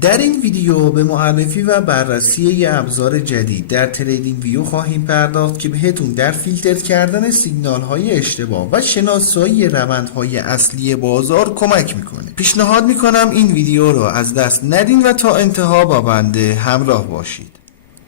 در این ویدیو به معرفی و بررسی یه ابزار جدید در تریدینگ ویو خواهیم پرداخت که بهتون در فیلتر کردن سیگنال های اشتباه و شناسایی روندهای اصلی بازار کمک میکنه. پیشنهاد میکنم این ویدیو رو از دست ندین و تا انتها با بنده همراه باشید.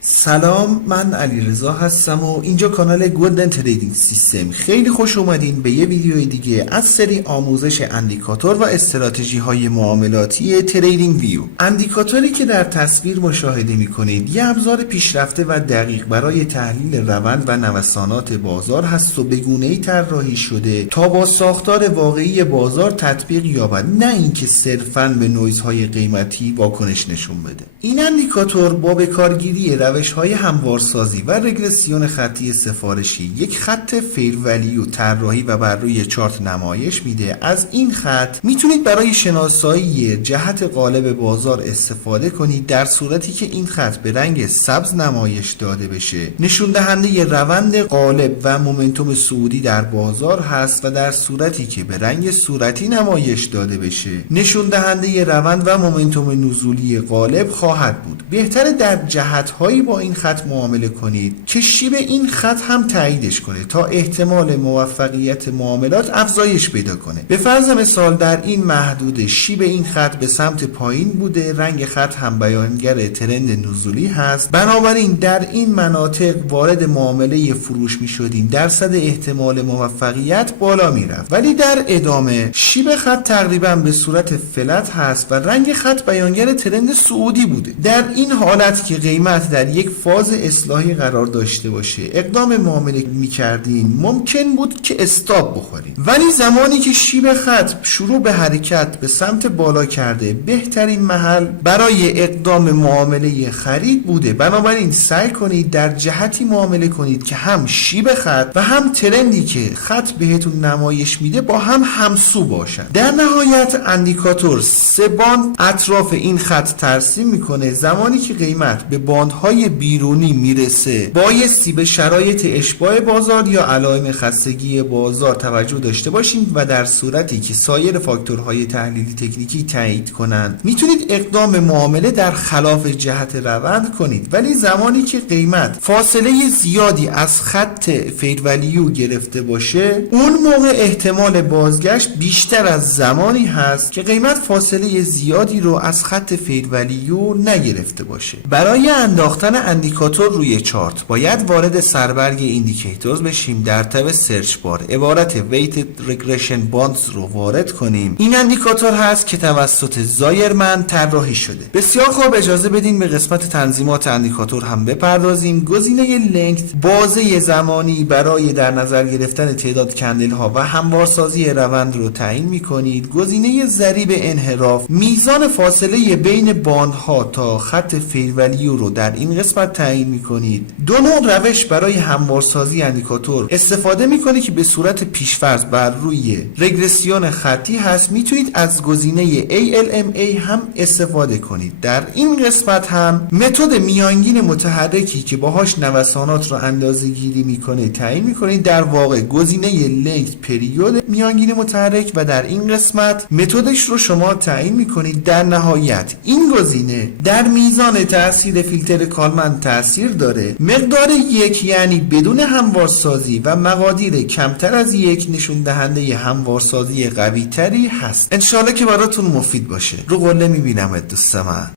سلام، من علیرضا هستم و اینجا کانال گلدن تریدینگ سیستم. خیلی خوش اومدین به یه ویدیوی دیگه از سری آموزش اندیکاتور و استراتژی های معاملاتی تریدینگ ویو. اندیکاتوری که در تصویر مشاهده میکنید یه ابزار پیشرفته و دقیق برای تحلیل روند و نوسانات بازار هست و به گونه‌ای طراحی شده تا با ساختار واقعی بازار تطبیق یابد، نه اینکه صرفاً به نویزهای قیمتی واکنش نشون بده. این اندیکاتور با به کارگیری روش‌های هموارسازی و رگرسیون خطی سفارشی یک خط فیر ولیو طراحی و بر روی چارت نمایش میده. از این خط میتونید برای شناسایی جهت قالب بازار استفاده کنید. در صورتی که این خط به رنگ سبز نمایش داده بشه نشون دهنده روند قالب و مومنتوم صعودی در بازار هست و در صورتی که به رنگ صورتی نمایش داده بشه نشون دهنده روند و مومنتوم نزولی قالب خواهد بود. بهتره در جهت‌های با این خط معامله کنید که شیب این خط هم تاییدش کنه تا احتمال موفقیت معاملات افزایش پیدا کنه. به فرض مثال در این محدوده شیب این خط به سمت پایین بوده، رنگ خط هم بیانگر ترند نزولی هست، بنابراین در این مناطق وارد معامله فروش می شدیم، درصد احتمال موفقیت بالا می رفت. ولی در ادامه شیب خط تقریبا به صورت فلت هست و رنگ خط بیانگر ترند صعودی بوده. در این حالت که قیمت در یک فاز اصلاحی قرار داشته باشه اقدام معامله می‌کردین ممکن بود که استاپ بخورین، ولی زمانی که شیب خط شروع به حرکت به سمت بالا کرده بهترین محل برای اقدام معامله خرید بوده. بنابراین سعی کنید در جهتی معامله کنید که هم شیب خط و هم ترندی که خط بهتون نمایش میده با هم همسو باشن. در نهایت اندیکاتور سه باند اطراف این خط ترسیم میکنه. زمانی که قیمت به باندهای بیرونی میرسه بایستی به شرایط اشباع بازار یا علائم خستگی بازار توجه داشته باشید و در صورتی که سایر فاکتورهای تحلیلی تکنیکی تایید کنند میتونید اقدام معامله در خلاف جهت روند کنید. ولی زمانی که قیمت فاصله زیادی از خط فیر ولیو گرفته باشه اون موقع احتمال بازگشت بیشتر از زمانی هست که قیمت فاصله زیادی رو از خط فیر ولیو نگرفته باشه. برای انداختن اندیکاتور روی چارت باید وارد سربرگ ایندیکیتورز بشیم. در تب سرچ بار عبارت weighted regression bonds رو وارد کنیم. این اندیکاتور هست که توسط زایرمن طراحی شده. بسیار خوب، اجازه بدین به قسمت تنظیمات اندیکاتور هم بپردازیم. گزینه لنگت بازه زمانی برای در نظر گرفتن تعداد کندل ها و هموارسازی روند رو تعیین می‌کنید. گزینه ضریب انحراف میزان فاصله بین باندها تا خط فیر ولیو رو در این قسمت تعیین میکنید. دو نوع روش برای هموارسازی اندیکاتور استفاده میکنید که به صورت پیشفرض بر روی رگرسیون خطی هست. میتونید از گزینه ALMA هم استفاده کنید. در این قسمت هم متد میانگین متحرکی که باهاش نوسانات رو اندازه گیری میکنه تعیین میکنید. در واقع گزینه لنگت پریود میانگین متحرک و در این قسمت متدش رو شما تعیین میکنید. در نهایت این گزینه در میزان تاثیر فیلتر کالمن تاثیر داره. مقدار یک یعنی بدون هموارسازی و مقادیر کمتر از یک نشون دهنده هموارسازی قوی تری هست. انشالله که براتون مفید باشه. رو قله میبینم دوست من.